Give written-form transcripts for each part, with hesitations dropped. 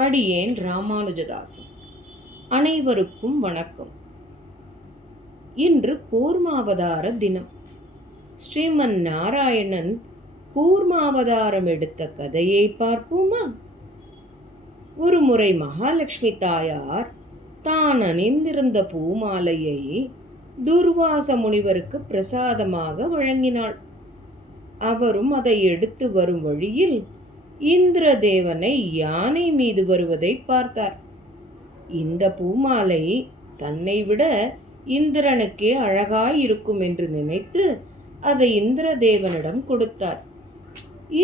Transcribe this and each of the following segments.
அடியேன் ராமானுஜதாசன். அனைவருக்கும் வணக்கம். இன்று கூர்மாவதார தினம். ஸ்ரீமன் நாராயணன் கூர்மாவதாரம் எடுத்த கதையை பார்ப்போமா? ஒரு முறை மகாலட்சுமி தாயார் தான் அணிந்திருந்த பூமாலையை துர்வாச முனிவருக்கு பிரசாதமாக வழங்கினாள். அவரும் அதை எடுத்து வரும் வழியில் இந்திரதேவனை யானை மீது வருவதை பார்த்தார். இந்த பூமாலை தன்னை விட இந்திரனுக்கே அழகாயிருக்கும் என்று நினைத்து அதை இந்திரதேவனிடம் கொடுத்தார்.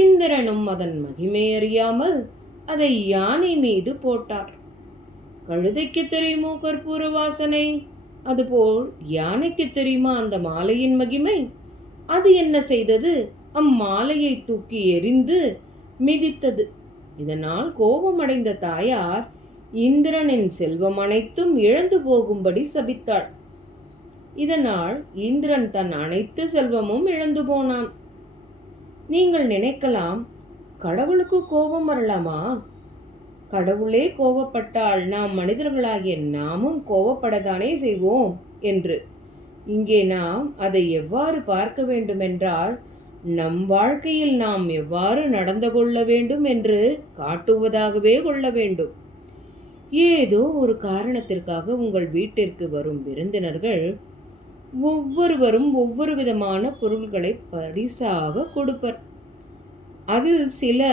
இந்திரனும் அதன் மகிமை அறியாமல் அதை யானை மீது போட்டார். கழுதைக்கு தெரியுமோ கற்பூர வாசனை, அதுபோல் யானைக்கு தெரியுமா அந்த மாலையின் மகிமை? அது என்ன செய்தது? அம்மாலையை தூக்கி எறிந்து மிதித்தது. இதனால் கோபமடைந்த தாயார் இந்திரனின் செல்வம் அனைத்தும் இழந்து போகும்படி சபித்தாள். இதனால் இந்திரன் தன் அனைத்து செல்வமும் இழந்து போனான். நீங்கள் நினைக்கலாம், கடவுளுக்கு கோபம் வரலாமா? கடவுளே கோபப்பட்டால் நாம் மனிதர்களாகிய நாமும் கோபப்படத்தானே செய்வோம் என்று. இங்கே நாம் அதை எவ்வாறு பார்க்க வேண்டுமென்றால், நம் வாழ்க்கையில் நாம் எவ்வாறு நடந்து கொள்ள வேண்டும் என்று காட்டுவதாகவே கொள்ள வேண்டும். ஏதோ ஒரு காரணத்திற்காக உங்கள் வீட்டிற்கு வரும் விருந்தினர்கள் ஒவ்வொருவரும் ஒவ்வொரு விதமான பொருள்களை பரிசாக கொடுப்பர். அதில் சில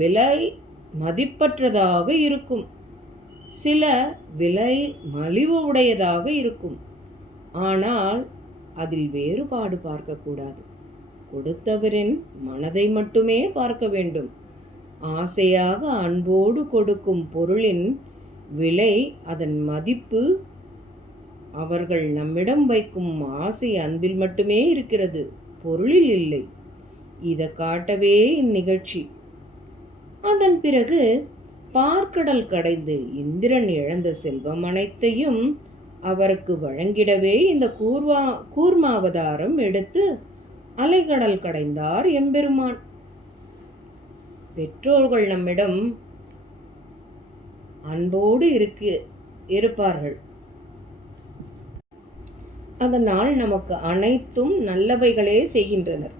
விலை மதிப்பற்றதாக இருக்கும், சில விலை மலிவு உடையதாக இருக்கும். ஆனால் அதில் வேறுபாடு பார்க்கக்கூடாது. கொடுத்தவரின் மனதை மட்டுமே பார்க்க வேண்டும். ஆசையாக அன்போடு கொடுக்கும் பொருளின் விலை, அதன் மதிப்பு அவர்கள் நம்மிடம் வைக்கும் ஆசை அன்பில் மட்டுமே இருக்கிறது, பொருளில் இல்லை. இதை காட்டவே இந்நிகழ்ச்சி. அதன் பிறகு பார்க்கடல் கடைந்து இந்திரன் இழந்த செல்வம் அனைத்தையும் அவருக்கு வழங்கிடவே இந்த கூர்மாவதாரம் எடுத்து அலைகடல் கடைந்தார் எம்பெருமான். பெற்றோர்கள் நம்மிடம் அன்போடு இருப்பார்கள். அதனால் நமக்கு அனைத்தும் நல்லவைகளே செய்கின்றனர்.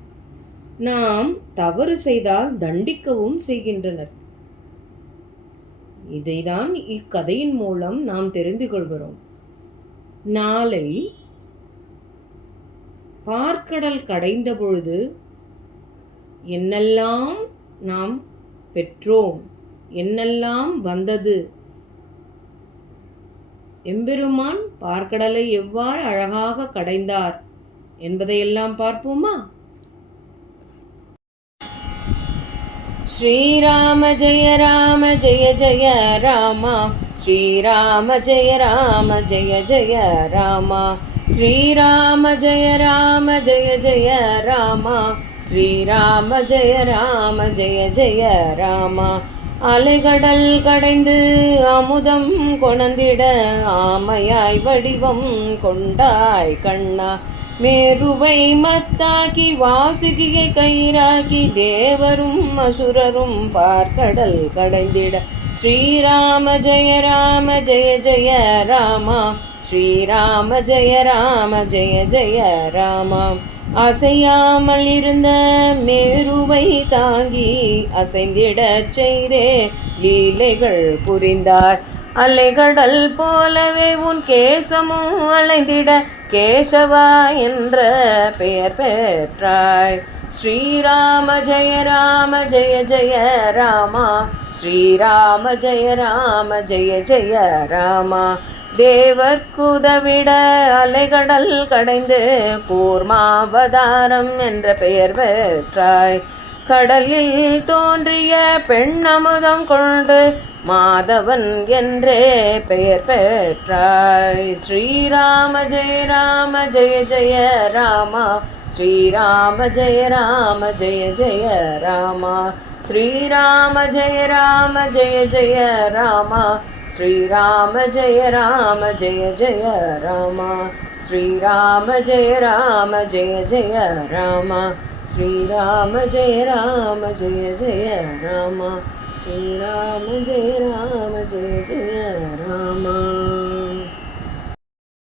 நாம் தவறு செய்தால் தண்டிக்கவும் செய்கின்றனர். இதைதான் இக்கதையின் மூலம் நாம் தெரிந்து கொள்கிறோம். நாளை பார்க்கடல் கடைந்த பொழுது என்னெல்லாம் நாம் பெற்றோம், என்னெல்லாம் வந்தது, எம்பெருமான் பார்க்கடலை எவ்வாறு அழகாக கடைந்தார் என்பதையெல்லாம் பார்ப்போமா? ஸ்ரீராம ஜெய ராம ஜெய ஜெய ராமா, ஸ்ரீராம ஜெய ராம ஜெய ஜெய ராமா, ஸ்ரீராம ஜெய ராம ஜெய ஜெய ராமா, ஸ்ரீராம ஜெய ராம ஜெய ஜெய ராமா. அலைகடல் கடைந்து அமுதம் கொணந்திட ஆமையாய் வடிவம் கொண்டாய் கண்ணா, மேருவை மத்தாக்கி வாசுகியை கயிறாக்கி தேவரும் அசுரரும் பார்க்கடல் கடைந்திட ஸ்ரீராம ஜெய ராம ஜெய ஜெய ராமா, ஸ்ரீராம ஜெய ராம ஜெய ஜெய ராமா. அசையாமல் இருந்த மேருவை தாங்கி அசைந்திடச் செய்தே லீலைகள் புரிந்தார். அலைகடல் போலவே உன் கேசமும் அலைந்திட கேசவா என்ற பெயர் பெற்றாய். ஸ்ரீராம ஜெய ராம ஜெய ஜெய ராமா, ஸ்ரீராம ஜெய ராம ஜெய ஜெய ராமா. தேவர்க்குதவிட அலைகடல் கடைந்து கூர்மாவதாரம் என்ற பெயர் பெற்றாய். கடலில் தோன்றிய பெண் அமுதம் கொண்டு மாதவன் என்றே பெயர் பெற்றாய். ஸ்ரீராம ஜெய ராம ஜெய ஜெய ராமா, ஸ்ரீராம ஜெய ராம ஜெய ஜெய ராமா, ஸ்ரீராம ஜெய ராம ஜெய ஜெய ராமா, ஸ்ரீராம ஜெய ராம ஜெய ஜெய ராமா, ஸ்ரீராம ஜெய ராம ஜெய ஜெய ராமா, ஸ்ரீராம ஜெய ராம ஜெய ஜெய ராமா ஸ்ரீராம ஜெய ராம ஜெய